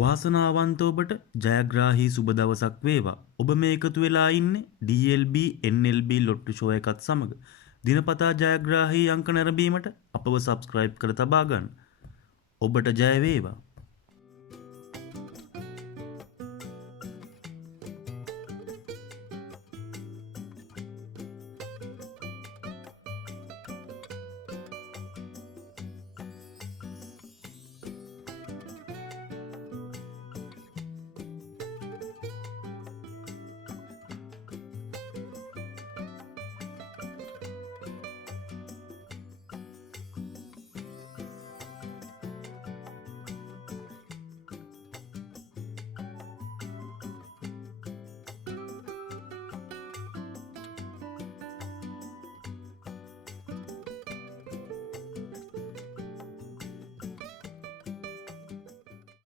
වාසනාවන්ත ඔබට ජයග්‍රාහී සුබ දවසක් වේවා. ඔබ මේ එකතු වෙලා ඉන්නේ DLB NLB ලොට්ටු ෂෝ එකත් සමග. දිනපතා ජයග්‍රාහී අංක නැරඹීමට අපව සබ්ස්ක්‍රයිබ් කර තබා ගන්න. ඔබට ජය වේවා.